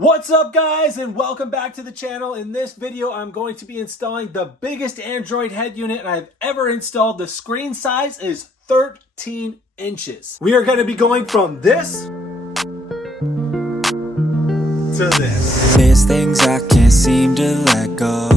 What's up guys, and welcome back to the channel. In this video I'm going to be installing the biggest Android head unit I've ever installed. The screen size is 13 inches. We are going to be going from this to this. There's things I can't seem to let go,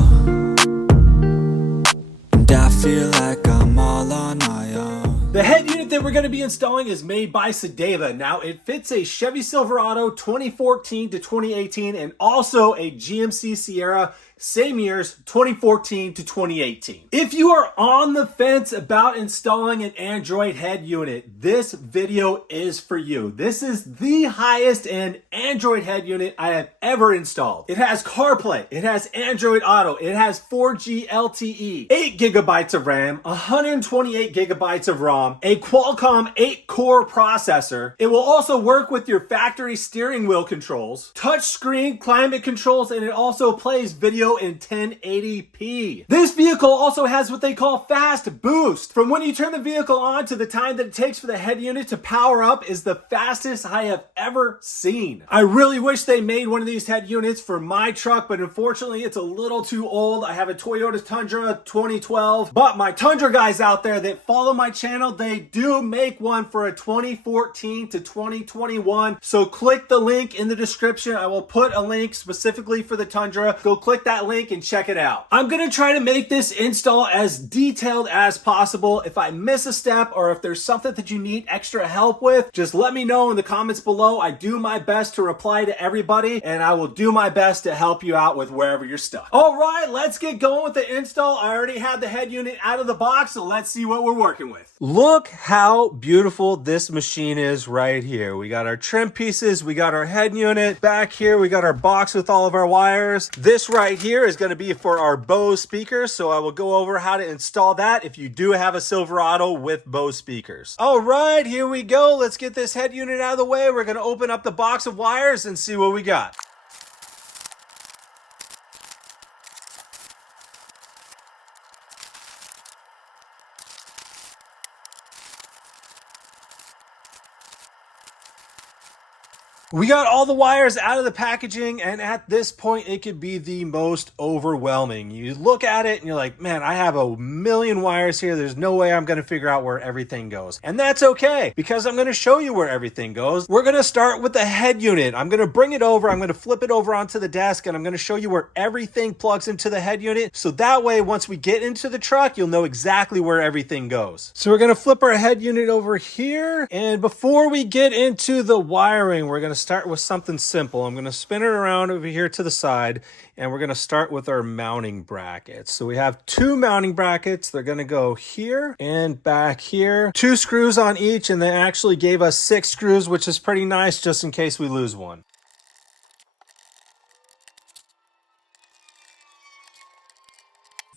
and I feel like I'm all on my own. The head unit that we're going to be installing is made by Cidava. Now, it fits a Chevy Silverado 2014 to 2018 and also a GMC Sierra, same years, 2014 to 2018. If you are on the fence about installing an Android head unit, this video is for you. This is the highest end Android head unit I have ever installed. It has CarPlay, it has Android Auto, it has 4G LTE, 8 gigabytes of RAM, 128 gigabytes of ROM, a Qualcomm 8-core processor. It will also work with your factory steering wheel controls, touchscreen climate controls, and it also plays video in 1080p. This vehicle also has what they call fast boost. From when you turn the vehicle on to the time that it takes for the head unit to power up is the fastest I have ever seen. I really wish they made one of these head units for my truck, but unfortunately it's a little too old. I have a Toyota Tundra 2012, but my Tundra guys out there that follow my channel, they do make one for a 2014 to 2021. So click the link in the description. I will put a link specifically for the Tundra. Go click that link and check it out. I'm gonna try to make this install as detailed as possible. If I miss a step or if there's something that you need extra help with, just let me know in the comments below. I do my best to reply to everybody, and I will do my best to help you out with wherever you're stuck. All right, let's get going with the install. I already have the head unit out of the box, so let's see what we're working with. Look how beautiful this machine is right here. We got our trim pieces, we got our head unit. Back here, we got our box with all of our wires. This right here is going to be for our Bose speakers, so I will go over how to install that if you do have a Silverado with Bose speakers. All right, here we go. Let's get this head unit out of the way. We're going to open up the box of wires and see what we got. We got all the wires out of the packaging, and at this point, it could be the most overwhelming. You look at it and you're like, man, I have a million wires here. There's no way I'm going to figure out where everything goes. And that's okay, because I'm going to show you where everything goes. We're going to start with the head unit. I'm going to bring it over. I'm going to flip it over onto the desk, and I'm going to show you where everything plugs into the head unit. So that way, once we get into the truck, you'll know exactly where everything goes. So we're going to flip our head unit over here. And before we get into the wiring, we're going to start with something simple. I'm going to spin it around over here to the side, and we're going to start with our mounting brackets. So we have two mounting brackets. They're going to go here and back here. 2 screws on each, and they actually gave us 6 screws, which is pretty nice just in case we lose one.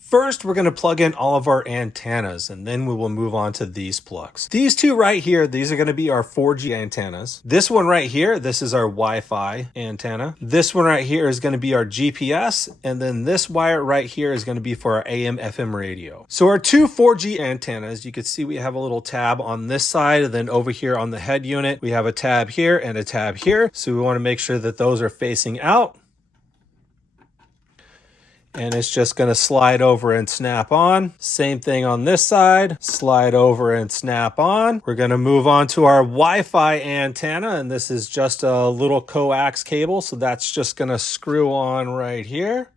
First, we're going to plug in all of our antennas, and then we will move on to these plugs. These two right here, these are going to be our 4G antennas. This one right here, this is our Wi-Fi antenna. This one right here is going to be our GPS, and then this wire right here is going to be for our AM/FM radio. So our two 4G antennas, you can see we have a little tab on this side, and then over here on the head unit, we have a tab here and a tab here. So we want to make sure that those are facing out. And it's just going to slide over and snap on. Same thing on this side. Slide over and snap on. We're going to move on to our Wi-Fi antenna, and this is just a little coax cable, so that's just going to screw on right here.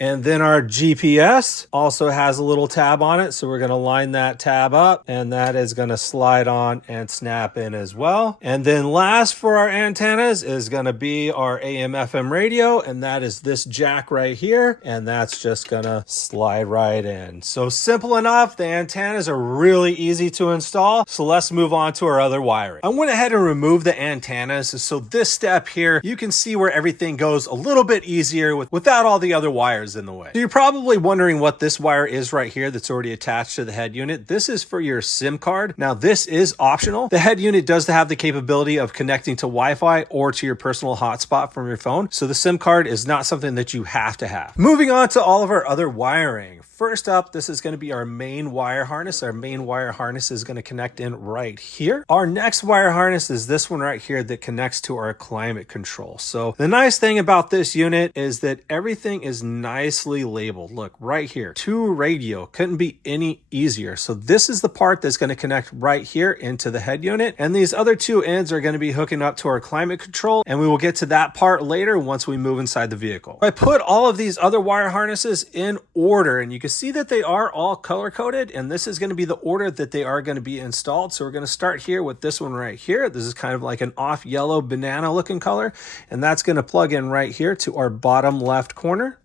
And then our GPS also has a little tab on it, so we're going to line that tab up, and that is going to slide on and snap in as well. And then last for our antennas is going to be our AM/FM radio, and that is this jack right here, and that's just going to slide right in. So simple enough. The antennas are really easy to install, so let's move on to our other wiring. I went ahead and removed the antennas, so this step here, you can see where everything goes a little bit easier without all the other wires in the way. So you're probably wondering what this wire is right here that's already attached to the head unit. This is for your SIM card. Now this is optional. The head unit does have the capability of connecting to Wi-Fi or to your personal hotspot from your phone. So the SIM card is not something that you have to have. Moving on to all of our other wiring. first up, this is going to be our main wire harness. Our main wire harness is going to connect in right here. Our next wire harness is this one right here that connects to our climate control. So the nice thing about this unit is that everything is nicely labeled. Look right here, to radio. Couldn't be any easier. So this is the part that's going to connect right here into the head unit. And these other two ends are going to be hooking up to our climate control. And we will get to that part later once we move inside the vehicle. I put all of these other wire harnesses in order, and you can see that they are all color coded, and this is going to be the order that they are going to be installed. So we're going to start here with this one right here. This is kind of like an off yellow banana looking color, and that's going to plug in right here to our bottom left corner.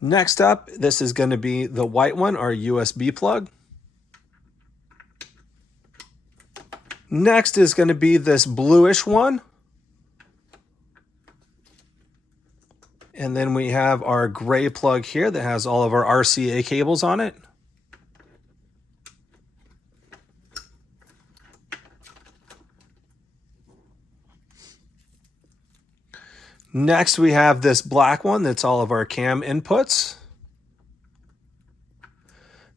Next up, this is going to be the white one, our USB plug. Next is going to be this bluish one. And then we have our gray plug here that has all of our RCA cables on it. Next, we have this black one that's all of our cam inputs.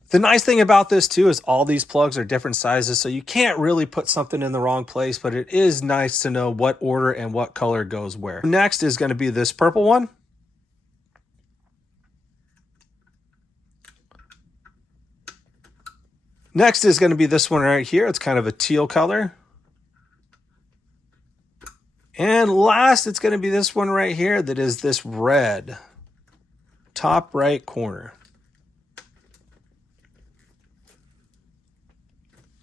The nice thing about this too is all these plugs are different sizes, so you can't really put something in the wrong place, but it is nice to know what order and what color goes where. Next is going to be this purple one. Next is going to be this one right here. It's kind of a teal color. And last, it's going to be this one right here that is this red, top right corner.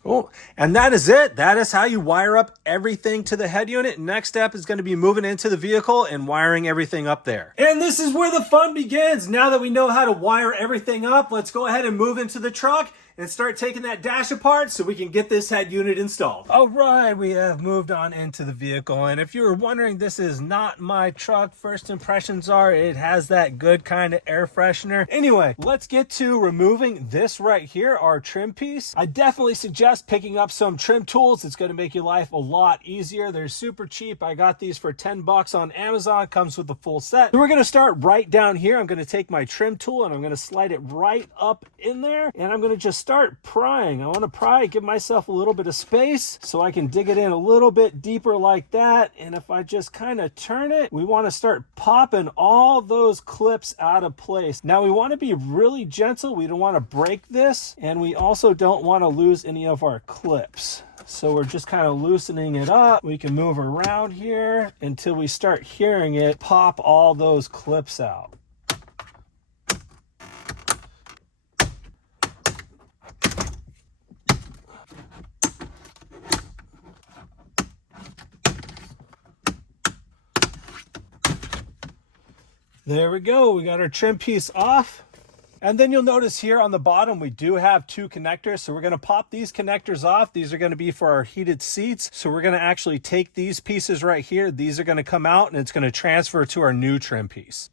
Cool. And that is it. That is how you wire up everything to the head unit. Next step is going to be moving into the vehicle and wiring everything up there. And this is where the fun begins. Now that we know how to wire everything up, let's go ahead and move into the truck and start taking that dash apart so we can get this head unit installed. All right, we have moved on into the vehicle. And if you were wondering, this is not my truck. First impressions are it has that good kind of air freshener. Anyway, let's get to removing this right here, our trim piece. I definitely suggest picking up some trim tools. It's going to make your life a lot easier. They're super cheap. I got these for 10 bucks on Amazon. Comes with the full set. So we're going to start right down here. I'm going to take my trim tool and I'm going to slide it right up in there. And I'm going to just start prying. I want to pry, give myself a little bit of space so I can dig it in a little bit deeper like that. And if I just kind of turn it, we want to start popping all those clips out of place. Now we want to be really gentle. We don't want to break this, and we also don't want to lose any of our clips. So we're just kind of loosening it up. We can move around here until we start hearing it pop all those clips out. There we go. We got our trim piece off. And then you'll notice here on the bottom, we do have two connectors. So we're going to pop these connectors off. These are going to be for our heated seats. So we're going to actually take these pieces right here. These are going to come out and it's going to transfer to our new trim piece.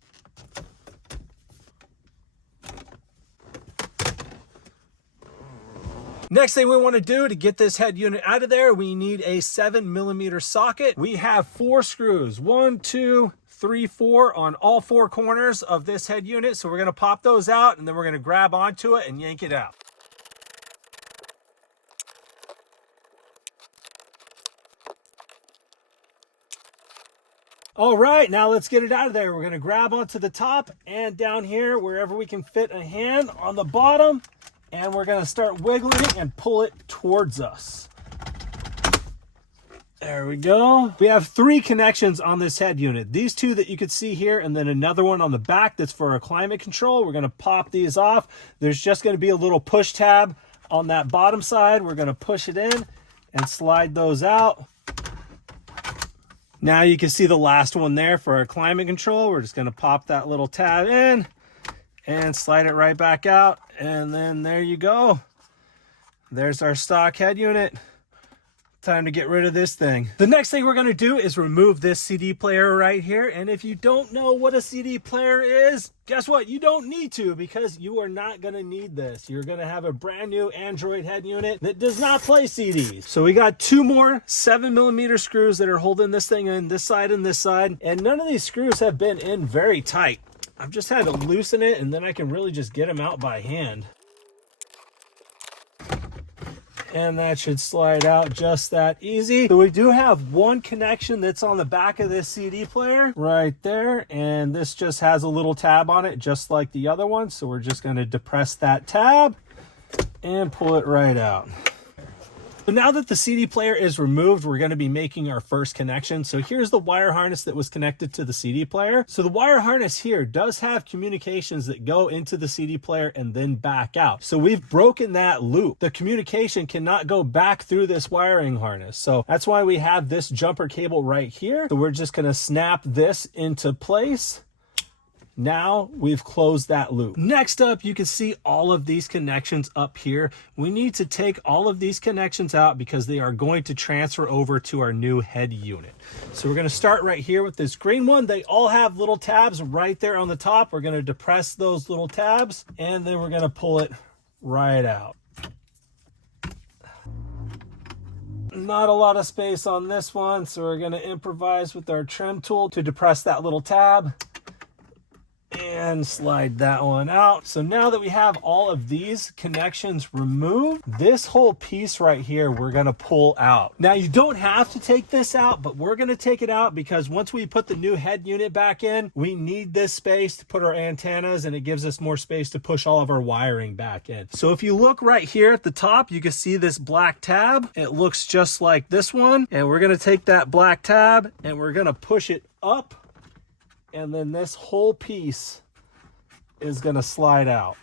Next thing we want to do to get this head unit out of there, we need a 7mm socket. We have 4 screws, 1, 2, 3, 4 on all 4 corners of this head unit. So we're going to pop those out and then we're going to grab onto it and yank it out. All right, now let's get it out of there. We're going to grab onto the top and down here, wherever we can fit a hand on the bottom. And we're going to start wiggling it and pull it towards us. There we go. We have 3 connections on this head unit. These 2 that you can see here, and then another one on the back that's for our climate control. We're going to pop these off. There's just going to be a little push tab on that bottom side. We're going to push it in and slide those out. Now you can see the last one there for our climate control. We're just going to pop that little tab in and slide it right back out. And then there you go. There's our stock head unit. Time to get rid of this thing. The next thing we're going to do is remove this CD player right here. And if you don't know what a CD player is, guess what? You don't need to, because you are not going to need this. You're going to have a brand new Android head unit that does not play CDs. So we got 2 more 7mm screws that are holding this thing in, this side and this side. And none of these screws have been in very tight. I've just had to loosen it, and then I can really just get them out by hand. And that should slide out just that easy. So we do have one connection that's on the back of this CD player right there. And this just has a little tab on it, just like the other one. So we're just going to depress that tab and pull it right out. So now that the CD player is removed, we're going to be making our first connection. So here's the wire harness that was connected to the CD player. So the wire harness here does have communications that go into the CD player and then back out. So we've broken that loop. The communication cannot go back through this wiring harness. So that's why we have this jumper cable right here. So we're just going to snap this into place. Now we've closed that loop. Next up, you can see all of these connections up here. We need to take all of these connections out because they are going to transfer over to our new head unit. So we're going to start right here with this green one. They all have little tabs right there on the top. We're going to depress those little tabs and then we're going to pull it right out. Not a lot of space on this one, so we're going to improvise with our trim tool to depress that little tab and slide that one out. So now that we have all of these connections removed, this whole piece right here we're going to pull out. Now you don't have to take this out, but we're going to take it out because once we put the new head unit back in, we need this space to put our antennas, and it gives us more space to push all of our wiring back in. So if you look right here at the top, you can see this black tab. It looks just like this one, and we're going to take that black tab and we're going to push it up, and then this whole piece is going to slide out.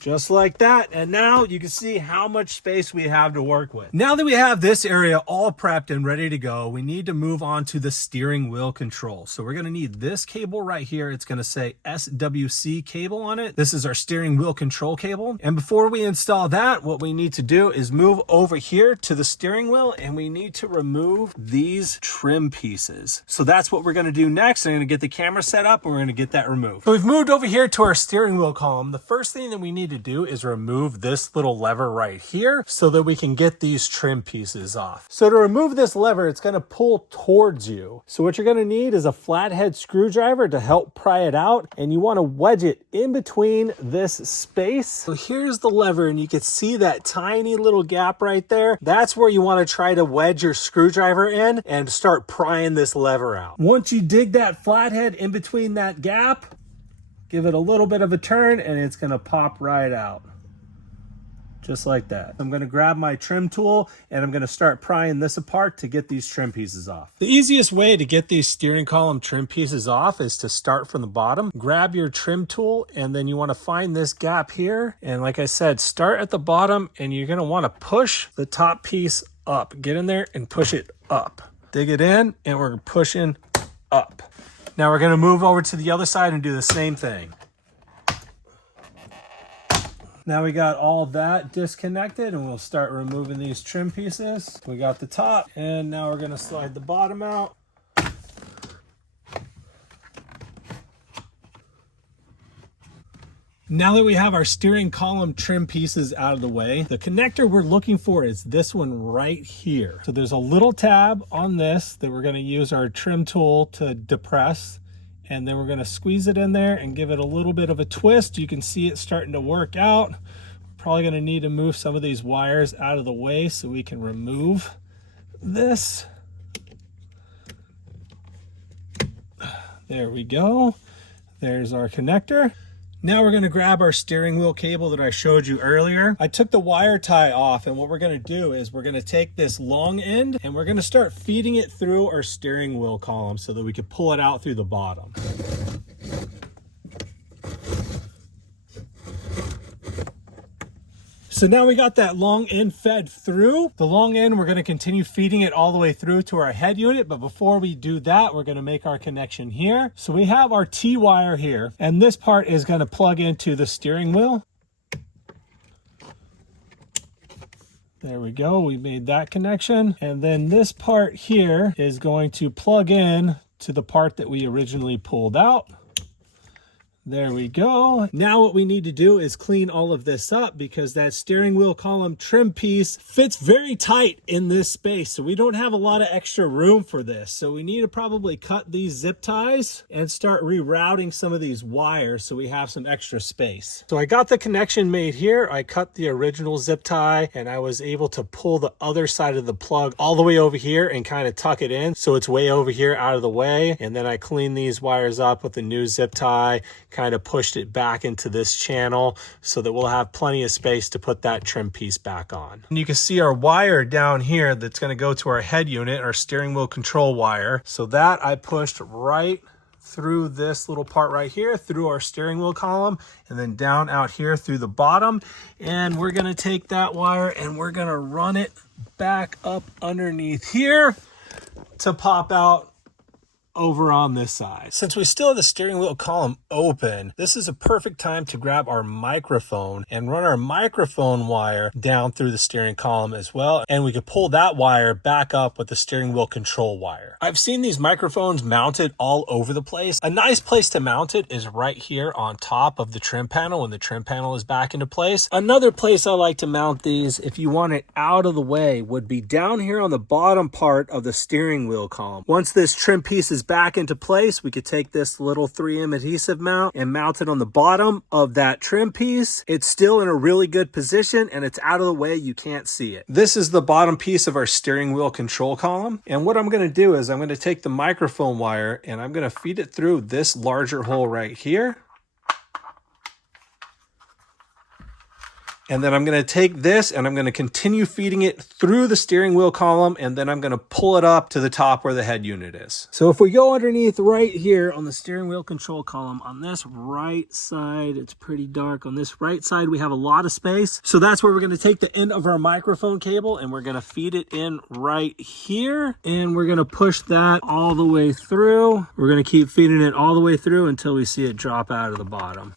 Just like that. And now you can see how much space we have to work with. Now that we have this area all prepped and ready to go, we need to move on to the steering wheel control. So we're going to need this cable right here. It's going to say SWC cable on it. This is our steering wheel control cable. And before we install that, what we need to do is move over here to the steering wheel, and we need to remove these trim pieces. So that's what we're going to do next. I'm going to get the camera set up and we're going to get that removed. So we've moved over here to our steering wheel column. The first thing that we need to do is remove this little lever right here so that we can get these trim pieces off. So to remove this lever, it's going to pull towards you. So what you're going to need is a flathead screwdriver to help pry it out, and you want to wedge it in between this space. So here's the lever, and you can see that tiny little gap right there. That's where you want to try to wedge your screwdriver in and start prying this lever out. Once you dig that flathead in between that gap, give it a little bit of a turn and it's going to pop right out. Just like that. I'm going to grab my trim tool and I'm going to start prying this apart to get these trim pieces off. The easiest way to get these steering column trim pieces off is to start from the bottom. Grab your trim tool and then you want to find this gap here. And like I said, start at the bottom and you're going to want to push the top piece up. Get in there and push it up. Dig it in and we're pushing up. Now we're going to move over to the other side and do the same thing. Now we got all that disconnected and we'll start removing these trim pieces. We got the top and now we're going to slide the bottom out. Now that we have our steering column trim pieces out of the way, the connector we're looking for is this one right here. So there's a little tab on this that we're going to use our trim tool to depress, and then we're going to squeeze it in there and give it a little bit of a twist. You can see it starting to work out. Probably going to need to move some of these wires out of the way so we can remove this. There we go. There's our connector. Now we're going to grab our steering wheel cable that I showed you earlier. I took the wire tie off, and what we're going to do is we're going to take this long end and we're going to start feeding it through our steering wheel column so that we can pull it out through the bottom. So now we got that long end fed through. The long end, we're going to continue feeding it all the way through to our head unit. But before we do that, we're going to make our connection here. So we have our T-wire here, and this part is going to plug into the steering wheel. There we go. We made that connection. And then this part here is going to plug in to the part that we originally pulled out. There we go. Now what we need to do is clean all of this up because that steering wheel column trim piece fits very tight in this space. So we don't have a lot of extra room for this. So we need to probably cut these zip ties and start rerouting some of these wires so we have some extra space. So I got the connection made here. I cut the original zip tie and I was able to pull the other side of the plug all the way over here and kind of tuck it in so it's way over here out of the way. And then I cleaned these wires up with the new zip tie, kind of pushed it back into this channel so that we'll have plenty of space to put that trim piece back on. And you can see our wire down here that's going to go to our head unit, our steering wheel control wire. So that I pushed right through this little part right here, through our steering wheel column, and then down out here through the bottom. And we're going to take that wire and we're going to run it back up underneath here to pop out over on this side. Since we still have the steering wheel column open, this is a perfect time to grab our microphone and run our microphone wire down through the steering column as well. And we could pull that wire back up with the steering wheel control wire. I've seen these microphones mounted all over the place. A nice place to mount it is right here on top of the trim panel when the trim panel is back into place. Another place I like to mount these, if you want it out of the way, would be down here on the bottom part of the steering wheel column. Once this trim piece is back into place, we could take this little 3M adhesive mount and mount it on the bottom of that trim piece. It's still in a really good position and it's out of the way, you can't see it. This is the bottom piece of our steering wheel control column. And what I'm going to do is I'm going to take the microphone wire and I'm going to feed it through this larger hole right here. And then I'm going to take this and I'm going to continue feeding it through the steering wheel column, and then I'm going to pull it up to the top where the head unit is. So if we go underneath right here on the steering wheel control column on this right side, it's pretty dark. On this right side, we have a lot of space. So that's where we're going to take the end of our microphone cable and we're going to feed it in right here. And we're going to push that all the way through. We're going to keep feeding it all the way through until we see it drop out of the bottom.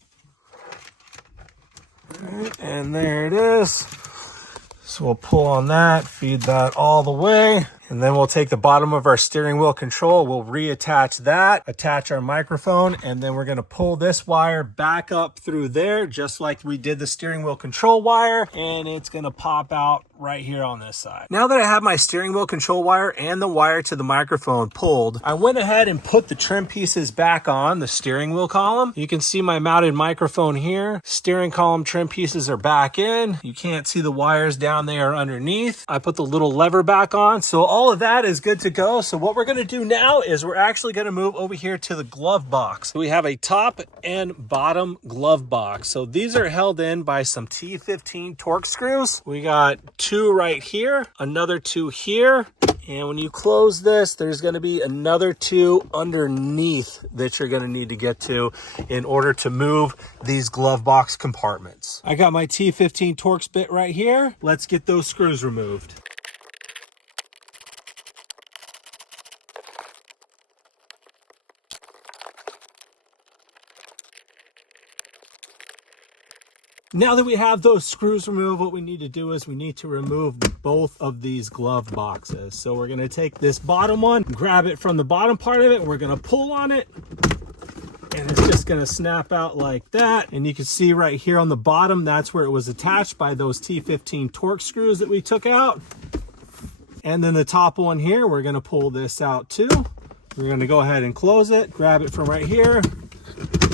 And there it is. So we'll pull on that, feed that all the way. And then we'll take the bottom of our steering wheel control, we'll reattach that, attach our microphone, and then we're going to pull this wire back up through there, just like we did the steering wheel control wire, and it's going to pop out right here on this side. Now that I have my steering wheel control wire and the wire to the microphone pulled, I went ahead and put the trim pieces back on the steering wheel column. You can see my mounted microphone here. Steering column trim pieces are back in. You can't see the wires down there underneath. I put the little lever back on. So all of that is good to go. So what we're going to do now is we're actually going to move over here to the glove box. We have a top and bottom glove box. So these are held in by some T15 Torx screws. We got two right here, another two here. And when you close this, there's going to be another two underneath that you're going to need to get to in order to move these glove box compartments. I got my T15 Torx bit right here. Let's get those screws removed. Now that we have those screws removed, what we need to do is we need to remove both of these glove boxes. So we're going to take this bottom one, grab it from the bottom part of it, and we're going to pull on it. And it's just going to snap out like that. And you can see right here on the bottom, that's where it was attached by those T15 Torx screws that we took out. And then the top one here, we're going to pull this out too. We're going to go ahead and close it, grab it from right here,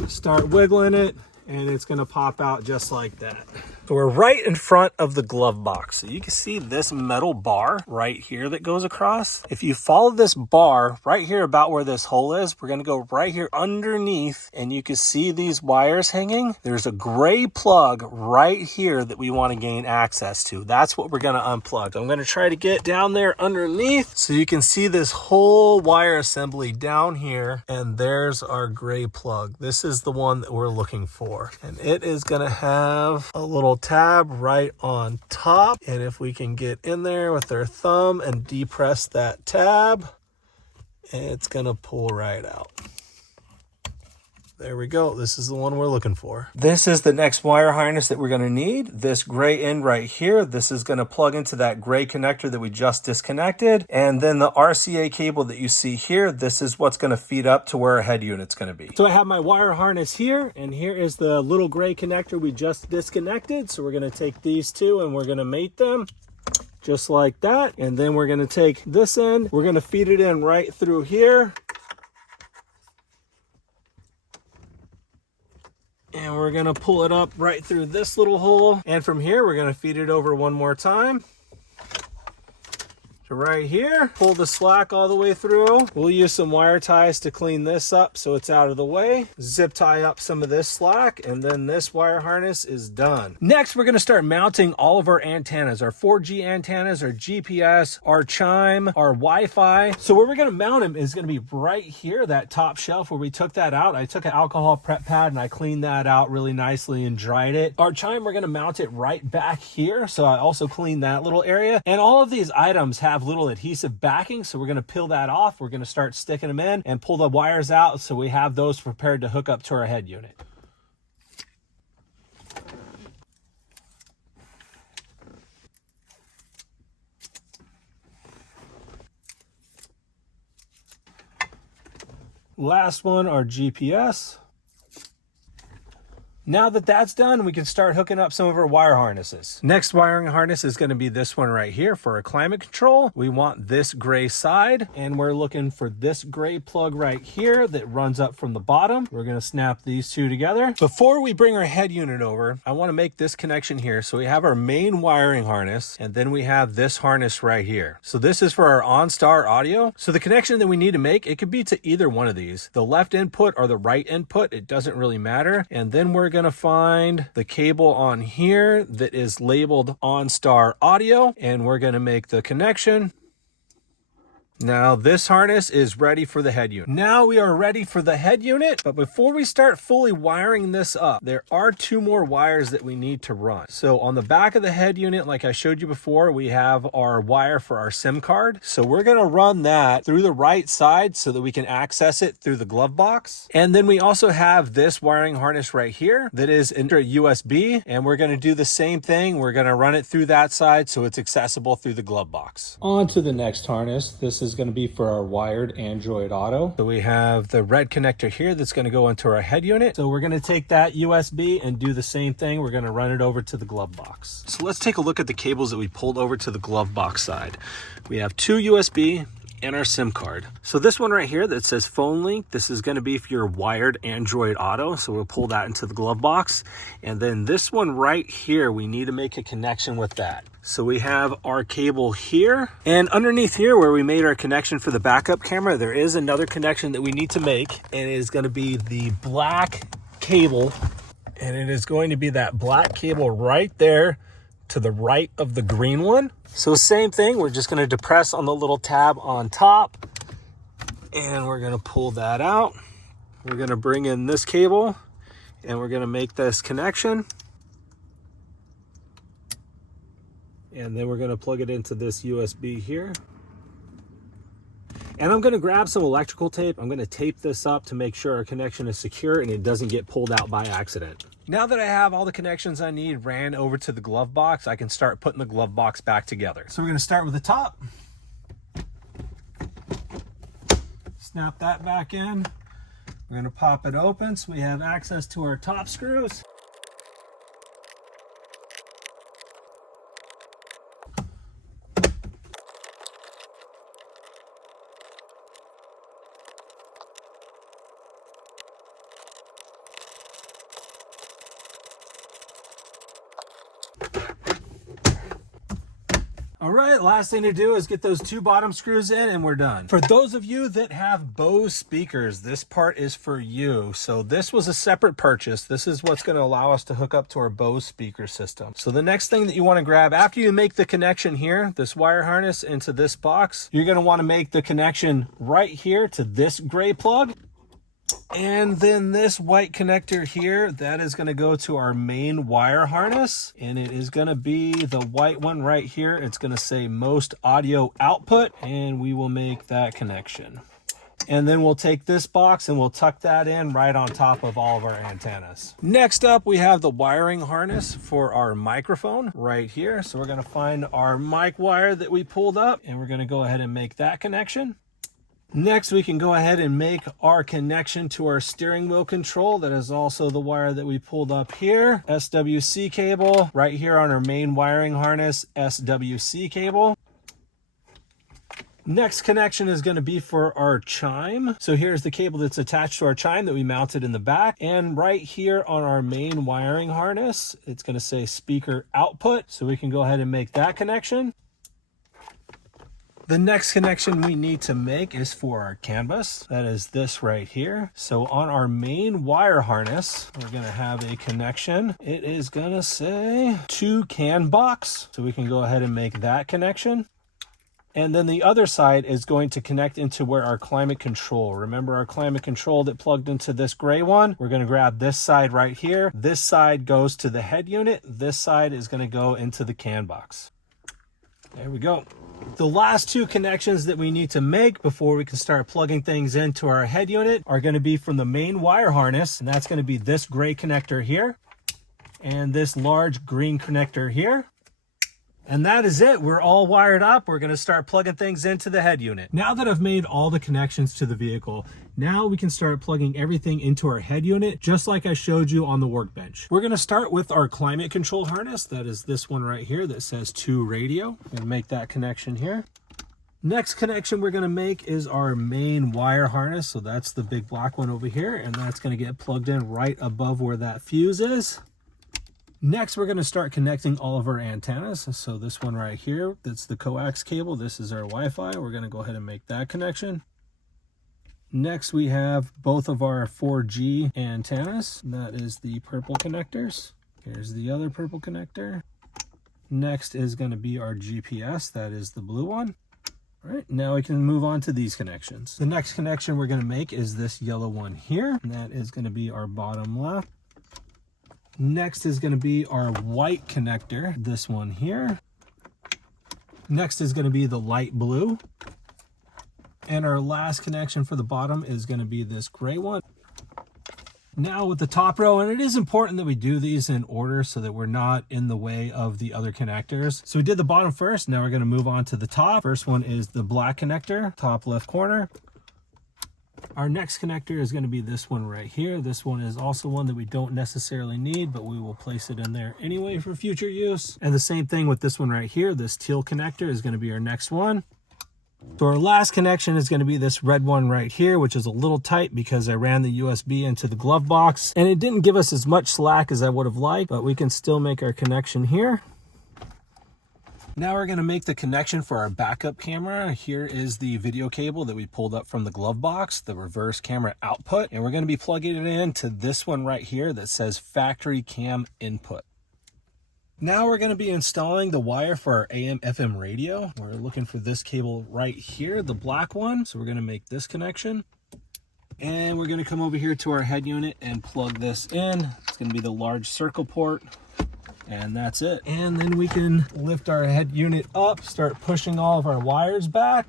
start wiggling it, and it's going to pop out just like that. So we're right in front of the glove box. So you can see this metal bar right here that goes across. If you follow this bar right here about where this hole is, we're going to go right here underneath, and you can see these wires hanging. There's a gray plug right here that we want to gain access to. That's what we're going to unplug. So I'm going to try to get down there underneath so you can see this whole wire assembly down here, and there's our gray plug. This is the one that we're looking for, and it is going to have a little tab right on top. And if we can get in there with our thumb and depress that tab, it's gonna pull right out. There we go. This is the one we're looking for. This is the next wire harness that we're going to need. This gray end right here. This is going to plug into that gray connector that we just disconnected. And then the RCA cable that you see here, this is what's going to feed up to where our head unit's going to be. So I have my wire harness here, and here is the little gray connector we just disconnected. So we're going to take these two and we're going to mate them. Just like that. And then we're going to take this end. We're going to feed it in right through here. And we're going to pull it up right through this little hole. And from here, we're going to feed it over one more time. So right here, pull the slack all the way through. We'll use some wire ties to clean this up so it's out of the way. Zip tie up some of this slack, and then this wire harness is done. Next, we're gonna start mounting all of our antennas, our 4G antennas, our GPS, our chime, our Wi-Fi. So where we're gonna mount them is gonna be right here, that top shelf where we took that out. I took an alcohol prep pad and I cleaned that out really nicely and dried it. Our chime, we're gonna mount it right back here. So I also cleaned that little area. And all of these items have little adhesive backing, so we're going to peel that off. We're going to start sticking them in and pull the wires out so we have those prepared to hook up to our head unit. Last one, our GPS. Now that that's done, we can start hooking up some of our wire harnesses. Next wiring harness is going to be this one right here for our climate control. We want this gray side, and we're looking for this gray plug right here that runs up from the bottom. We're going to snap these two together. Before we bring our head unit over, I want to make this connection here. So we have our main wiring harness, and then we have this harness right here. So this is for our OnStar audio. So the connection that we need to make, it could be to either one of these, the left input or the right input. It doesn't really matter. And then we're going to find the cable on here that is labeled OnStar audio, and we're going to make the connection. Now this harness is ready for the head unit. Now we are ready for the head unit, but before we start fully wiring this up, there are two more wires that we need to run. So on the back of the head unit, like I showed you before, we have our wire for our SIM card. So we're going to run that through the right side so that we can access it through the glove box. And then we also have this wiring harness right here that is into a USB, and we're going to do the same thing. We're going to run it through that side so it's accessible through the glove box. On to the next harness. This is going to be for our wired Android Auto. So we have the red connector here that's going to go into our head unit. So we're going to take that USB and do the same thing. We're going to run it over to the glove box. So let's take a look at the cables that we pulled over to the glove box side. We have two USB and our SIM card. So this one right here that says phone link, this is going to be for your wired Android Auto. So we'll pull that into the glove box. And then this one right here, we need to make a connection with that. So we have our cable here, and underneath here where we made our connection for the backup camera, there is another connection that we need to make, and it is going to be the black cable, and it is going to be that black cable right there to the right of the green one. So same thing, we're just going to depress on the little tab on top, and we're going to pull that out. We're going to bring in this cable, and we're going to make this connection. And then we're going to plug it into this USB here. And I'm going to grab some electrical tape. I'm going to tape this up to make sure our connection is secure and it doesn't get pulled out by accident. Now that I have all the connections I need ran over to the glove box, I can start putting the glove box back together. So we're going to start with the top. Snap that back in. We're going to pop it open so we have access to our top screws. All right, last thing to do is get those two bottom screws in and we're done. For those of you that have Bose speakers, this part is for you. So this was a separate purchase. This is what's going to allow us to hook up to our Bose speaker system. So the next thing that you want to grab after you make the connection here, this wire harness into this box, you're going to want to make the connection right here to this gray plug. And then this white connector here, that is going to go to our main wire harness, and it is going to be the white one right here. It's going to say most audio output, and we will make that connection. And then we'll take this box and we'll tuck that in right on top of all of our antennas. Next up, we have the wiring harness for our microphone right here. So we're going to find our mic wire that we pulled up, and we're going to go ahead and make that connection. Next, we can go ahead and make our connection to our steering wheel control. That is also the wire that we pulled up here. SWC cable right here on our main wiring harness, SWC cable. Next connection is going to be for our chime. So here's the cable that's attached to our chime that we mounted in the back. And right here on our main wiring harness, it's going to say speaker output. So we can go ahead and make that connection. The next connection we need to make is for our CAN bus. That is this right here. So on our main wire harness, we're going to have a connection. It is going to say to CAN box. So we can go ahead and make that connection. And then the other side is going to connect into where our climate control. Remember our climate control that plugged into this gray one? We're going to grab this side right here. This side goes to the head unit. This side is going to go into the CAN box. There we go. The last two connections that we need to make before we can start plugging things into our head unit are going to be from the main wire harness, and that's going to be this gray connector here and this large green connector here. And that is it. We're all wired up. We're going to start plugging things into the head unit. Now that I've made all the connections to the vehicle, now we can start plugging everything into our head unit, just like I showed you on the workbench. We're going to start with our climate control harness. That is this one right here that says to radio. I'm going to make that connection here. Next connection we're going to make is our main wire harness. So that's the big black one over here, and that's going to get plugged in right above where that fuse is. Next, we're going to start connecting all of our antennas. So this one right here, that's the coax cable. This is our Wi-Fi. We're going to go ahead and make that connection. Next, we have both of our 4G antennas. That is the purple connectors. Here's the other purple connector. Next is going to be our GPS. That is the blue one. All right, now we can move on to these connections. The next connection we're going to make is this yellow one here. And that is going to be our bottom left. Next is going to be our white connector, this one here. Next is going to be the light blue. And our last connection for the bottom is going to be this gray one. Now with the top row, and it is important that we do these in order so that we're not in the way of the other connectors. So we did the bottom first, now we're going to move on to the top. First one is the black connector, top left corner. Our next connector is going to be this one right here. This one is also one that we don't necessarily need, but we will place it in there anyway for future use. And the same thing with this one right here. This teal connector is going to be our next one. So our last connection is going to be this red one right here, which is a little tight because I ran the USB into the glove box and it didn't give us as much slack as I would have liked, but we can still make our connection here. Now we're going to make the connection for our backup camera. Here is the video cable that we pulled up from the glove box, the reverse camera output, and we're going to be plugging it into this one right here that says factory cam input. Now we're going to be installing the wire for our AM/FM radio. We're looking for this cable right here, the black one. So we're going to make this connection. And we're going to come over here to our head unit and plug this in. It's going to be the large circle port. And that's it. And then we can lift our head unit up, start pushing all of our wires back.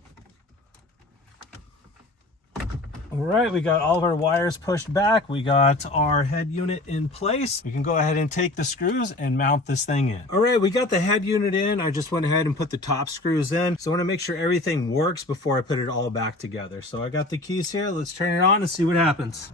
All right, we got all of our wires pushed back. We got our head unit in place. We can go ahead and take the screws and mount this thing in. All right, we got the head unit in. I just went ahead and put the top screws in. So I want to make sure everything works before I put it all back together. So I got the keys here. Let's turn it on and see what happens.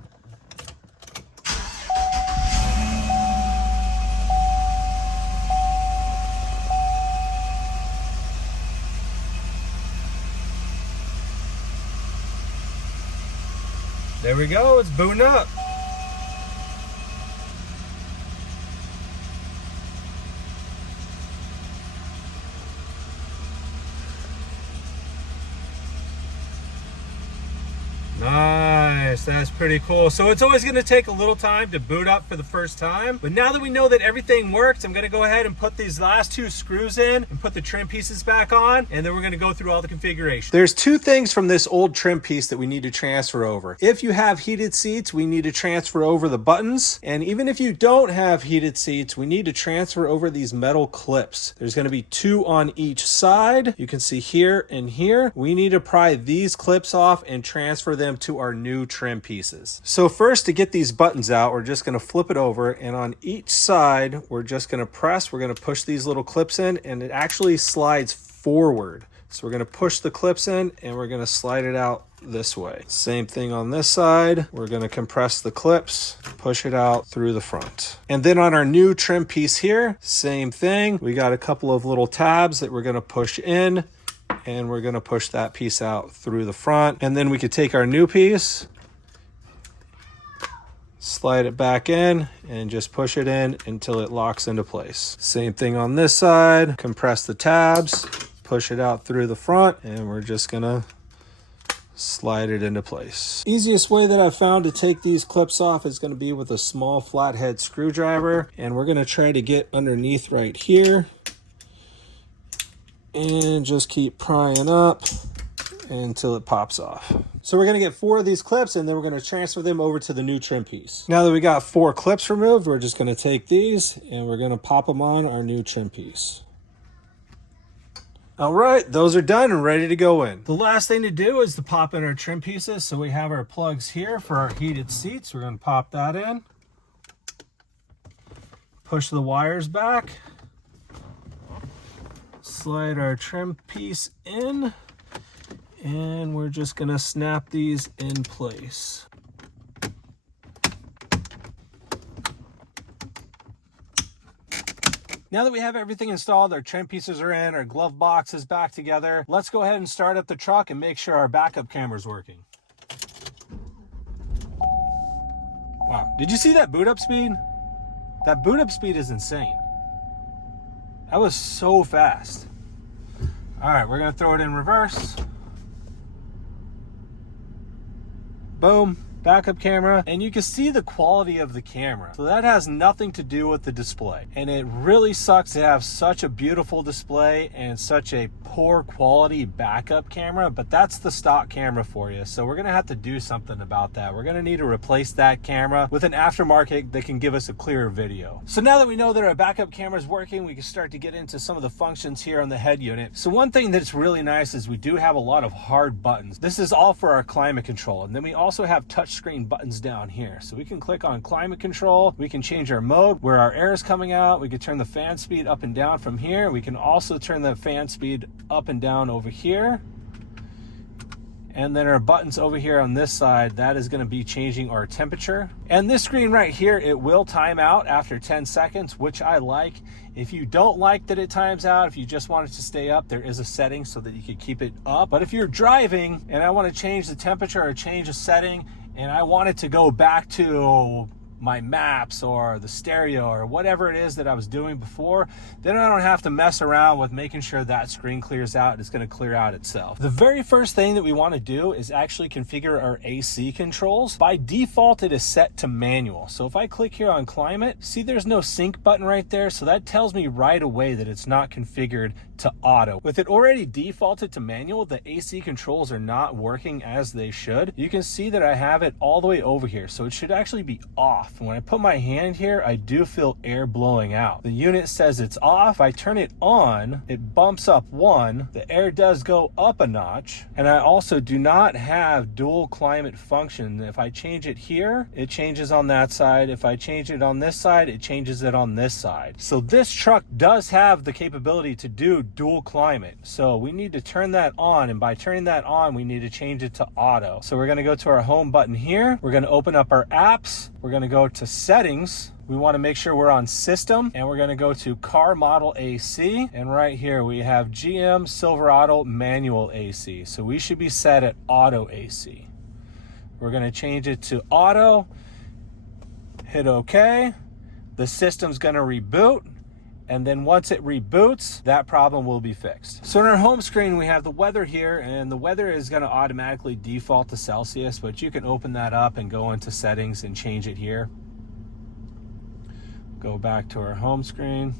There we go, it's booting up. Nice. Nice, that's pretty cool. So it's always gonna take a little time to boot up for the first time, but now that we know that everything works, I'm gonna go ahead and put these last 2 screws in and put the trim pieces back on, and then we're gonna go through all the configuration. There's 2 things from this old trim piece that we need to transfer over. If you have heated seats, we need to transfer over the buttons, and even if you don't have heated seats, we need to transfer over these metal clips. There's gonna be 2 on each side. You can see here and here. We need to pry these clips off and transfer them to our new trim pieces. So first, to get these buttons out, we're just going to flip it over, and on each side we're just going to press. We're going to push these little clips in, and it actually slides forward. So we're going to push the clips in and we're going to slide it out this way. Same thing on this side. We're going to compress the clips, push it out through the front. And then on our new trim piece here, same thing. We got a couple of little tabs that we're going to push in, and we're going to push that piece out through the front. And then we could take our new piece, slide it back in, and just push it in until it locks into place. Same thing on this side. Compress the tabs, push it out through the front, and we're just going to slide it into place. Easiest way that I've found to take these clips off is going to be with a small flathead screwdriver, and we're going to try to get underneath right here and just keep prying up until it pops off. So we're going to get 4 of these clips, and then we're going to transfer them over to the new trim piece. Now that we got 4 clips removed, we're just going to take these and we're going to pop them on our new trim piece. All right, those are done and ready to go in. The last thing to do is to pop in our trim pieces. So we have our plugs here for our heated seats. We're going to pop that in, push the wires back, slide our trim piece in, and we're just going to snap these in place. Now that we have everything installed, our trim pieces are in, our glove box is back together, let's go ahead and start up the truck and make sure our backup camera is working. Wow, did you see that boot up speed? That boot up speed is insane. That was so fast. All right, we're gonna throw it in reverse. Boom, backup camera, and you can see the quality of the camera. So that has nothing to do with the display. And it really sucks to have such a beautiful display and such a poor quality backup camera, but that's the stock camera for you. So we're gonna have to do something about that. We're gonna need to replace that camera with an aftermarket that can give us a clearer video. So now that we know that our backup camera is working, we can start to get into some of the functions here on the head unit. So one thing that's really nice is we do have a lot of hard buttons. This is all for our climate control. And then we also have touchscreen buttons down here. So we can click on climate control. We can change our mode where our air is coming out. We can turn the fan speed up and down from here. We can also turn the fan speed up and down over here. And then our buttons over here on this side, that is going to be changing our temperature. And this screen right here, it will time out after 10 seconds, which I like. If you don't like that it times out, if you just want it to stay up, there is a setting so that you can keep it up. But if you're driving and I want to change the temperature or change a setting and I want it to go back to my maps or the stereo or whatever it is that I was doing before, then I don't have to mess around with making sure that screen clears out. It's going to clear out itself. The very first thing that we want to do is actually configure our AC controls. By default, it is set to manual. So if I click here on climate, see there's no sync button right there. So that tells me right away that it's not configured to auto. With it already defaulted to manual, the AC controls are not working as they should. You can see that I have it all the way over here. So it should actually be off. When I put my hand here, I do feel air blowing out. The unit says it's off. I turn it on, it bumps up 1. The air does go up a notch. And I also do not have dual climate function. If I change it here, it changes on that side. If I change it on this side, it changes it on this side. So this truck does have the capability to do dual climate. So we need to turn that on. And by turning that on, we need to change it to auto. So we're going to go to our home button here. We're going to open up our apps. We're going to go to settings. We want to make sure we're on system, and we're going to go to car model AC, and right here we have GM Silverado manual AC. So we should be set at auto AC. We're going to change it to auto, hit OK. The system's going to reboot, and then once it reboots, that problem will be fixed. So in our home screen, we have the weather here, and the weather is going to automatically default to Celsius, but you can open that up and go into settings and change it here. Go back to our home screen.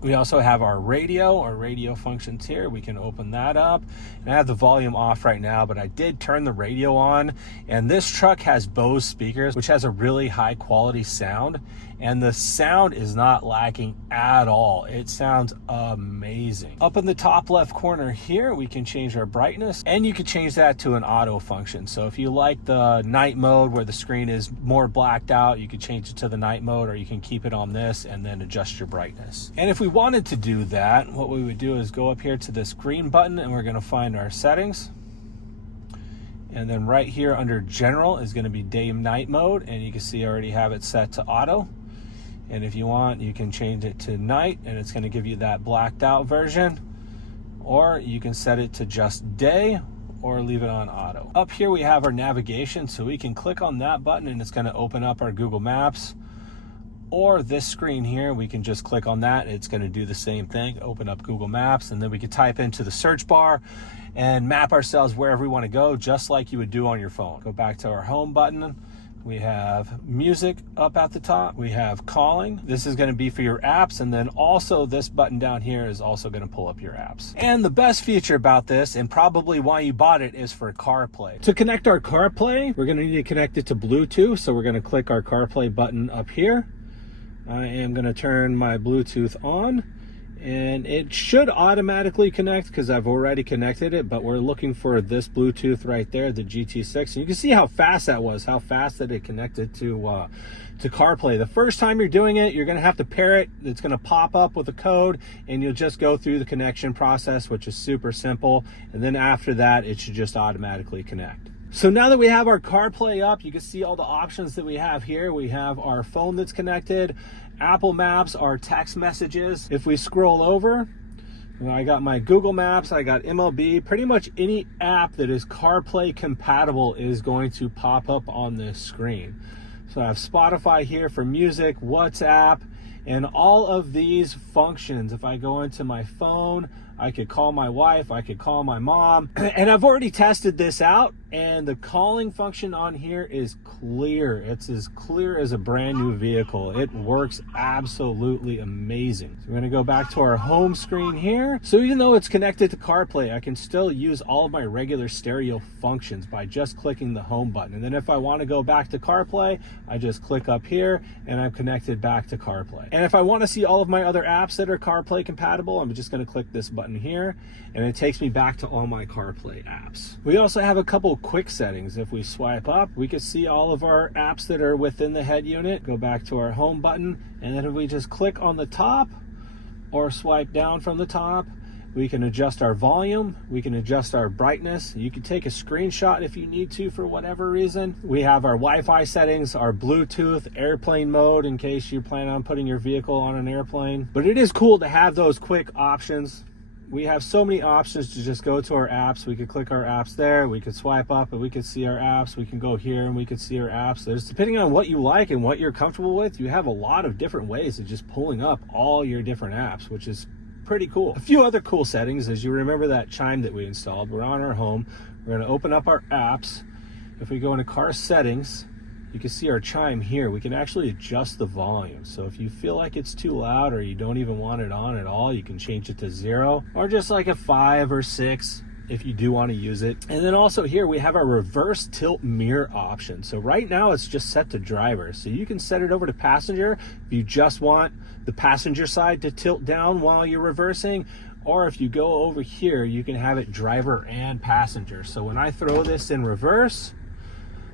We also have our radio functions here. We can open that up. And I have the volume off right now, but I did turn the radio on. And this truck has Bose speakers, which has a really high quality sound. And the sound is not lacking at all. It sounds amazing. Up in the top left corner here, we can change our brightness, and you can change that to an auto function. So if you like the night mode where the screen is more blacked out, you can change it to the night mode, or you can keep it on this and then adjust your brightness. And if we wanted to do that, what we would do is go up here to this green button, and we're going to find our settings. And then right here under general is going to be day and night mode, and you can see I already have it set to auto. And if you want, you can change it to night, and it's going to give you that blacked out version, or you can set it to just day or leave it on auto. Up here we have our navigation, so we can click on that button and it's going to open up our Google Maps. Or this screen here, we can just click on that. It's going to do the same thing, open up Google Maps, and then we can type into the search bar and map ourselves wherever we want to go, just like you would do on your phone. Go back to our home button. We have music up at the top. We have calling. This is going to be for your apps. And then also this button down here is also going to pull up your apps. And the best feature about this, and probably why you bought it, is for CarPlay. To connect our CarPlay, we're going to need to connect it to Bluetooth. So we're going to click our CarPlay button up here. I am going to turn my Bluetooth on, and it should automatically connect because I've already connected it, but we're looking for this Bluetooth right there, the GT6. And you can see how fast that was, how fast that it connected to CarPlay. The first time you're doing it, you're going to have to pair it. It's going to pop up with a code, and you'll just go through the connection process, which is super simple. And then after that, it should just automatically connect. So now that we have our CarPlay up, you can see all the options that we have here. We have our phone that's connected, Apple Maps, our text messages. If we scroll over, I got my Google Maps, I got MLB. Pretty much any app that is CarPlay compatible is going to pop up on this screen. So I have Spotify here for music, WhatsApp, and all of these functions. If I go into my phone, I could call my wife, I could call my mom, and I've already tested this out, and the calling function on here is clear. It's as clear as a brand new vehicle. It works absolutely amazing. So we're gonna go back to our home screen here. So even though it's connected to CarPlay, I can still use all of my regular stereo functions by just clicking the home button. And then if I wanna go back to CarPlay, I just click up here and I'm connected back to CarPlay. And if I wanna see all of my other apps that are CarPlay compatible, I'm just gonna click this button here, and it takes me back to all my CarPlay apps. We also have a couple quick settings. If we swipe up, we can see all of our apps that are within the head unit. Go back to our home button, and then if we just click on the top or swipe down from the top, we can adjust our volume, we can adjust our brightness. You can take a screenshot if you need to for whatever reason. We have our Wi-Fi settings, our Bluetooth, airplane mode in case you plan on putting your vehicle on an airplane. But it is cool to have those quick options. We have so many options to just go to our apps. We could click our apps there. We could swipe up and we could see our apps. We can go here and we could see our apps. There's, depending on what you like and what you're comfortable with, you have a lot of different ways of just pulling up all your different apps, which is pretty cool. A few other cool settings, as you remember that chime that we installed. We're on our home. We're going to open up our apps. If we go into car settings, you can see our chime here. We can actually adjust the volume. So if you feel like it's too loud or you don't even want it on at all, you can change it to 0 or just like a 5 or 6 if you do want to use it. And then also here we have our reverse tilt mirror option. So right now it's just set to driver. So you can set it over to passenger if you just want the passenger side to tilt down while you're reversing. Or if you go over here, you can have it driver and passenger. So when I throw this in reverse,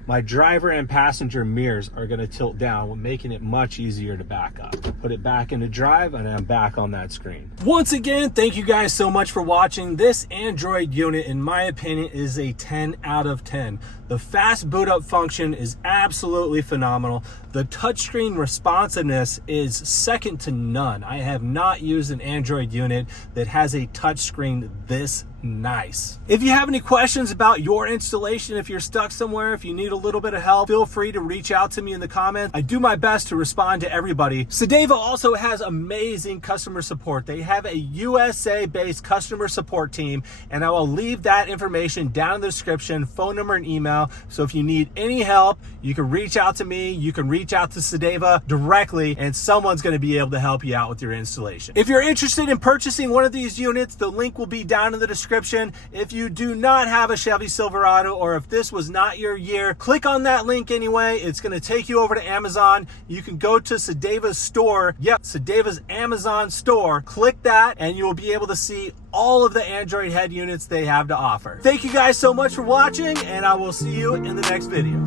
my driver and passenger mirrors are going to tilt down, making it much easier to back up. Put it back into drive, and I'm back on that screen. Once again, thank you guys so much for watching. This Android unit, in my opinion, is a 10 out of 10. The fast boot up function is absolutely phenomenal. The touchscreen responsiveness is second to none. I have not used an Android unit that has a touchscreen this Nice. If you have any questions about your installation, if you're stuck somewhere, if you need a little bit of help, feel free to reach out to me in the comments. I do my best to respond to everybody. Cidava also has amazing customer support. They have a USA-based customer support team, and I will leave that information down in the description, phone number and email. So if you need any help, you can reach out to me, you can reach out to Cidava directly, and someone's going to be able to help you out with your installation. If you're interested in purchasing one of these units, the link will be down in the description. If you do not have a Chevy Silverado, or if this was not your year, click on that link anyway. It's going to take you over to Amazon. You can go to Cidava's store. Yep, Cidava's Amazon store. Click that and you will be able to see all of the Android head units they have to offer. Thank you guys so much for watching, and I will see you in the next video.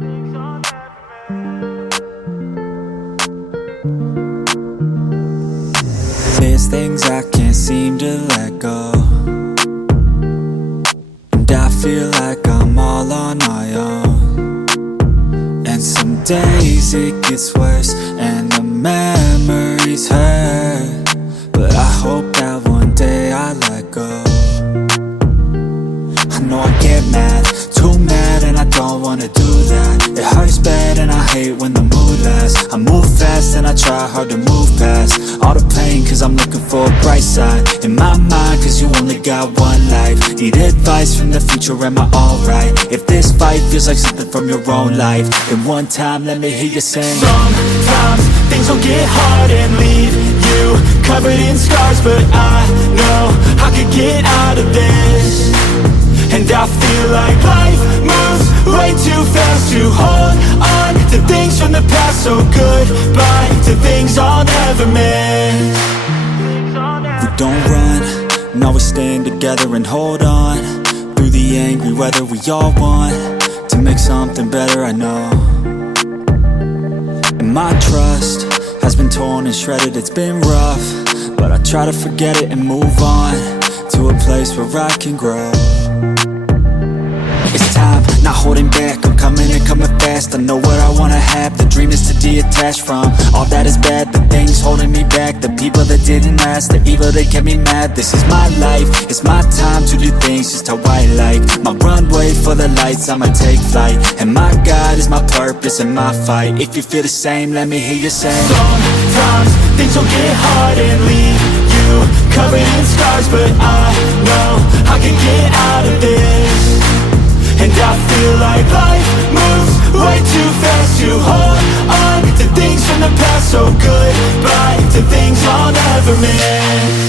There's things I can't seem to let go, and I feel like I'm all on my own. And some days it gets worse and the memories hurt, but I hope that one day I let go. I know I get mad, too mad, and I don't wanna do that. It hurts bad and I hate when the mood lasts. I move fast and I try hard to move past all the pain, cause I'm looking for a bright side in my mind, cause you only got one life. Need advice from the future, am I alright? If this fight feels like something from your own life, then one time let me hear you sing. Sometimes things will get hard and leave you covered in scars, but I know I could get out of this. And I feel like life moves way too fast to hold on to things from the past. So goodbye to things I'll never miss. We don't run, no, we stand together and hold on through the angry weather. We all want to make something better, I know. And my trust has been torn and shredded, it's been rough, but I try to forget it and move on to a place where I can grow. It's time, not holding back, I'm coming and coming fast. I know what I wanna have, the dream is to detach from all that is bad, the things holding me back, the people that didn't last, the evil that kept me mad. This is my life, it's my time to do things just how I like. My runway for the lights, I'ma take flight, and my God is my purpose and my fight. If you feel the same, let me hear you say. Sometimes things will get hard and leave you covered in scars, but I know I can get out of this. And I feel like life moves way too fast to hold on to things from the past. So goodbye to things I'll never miss.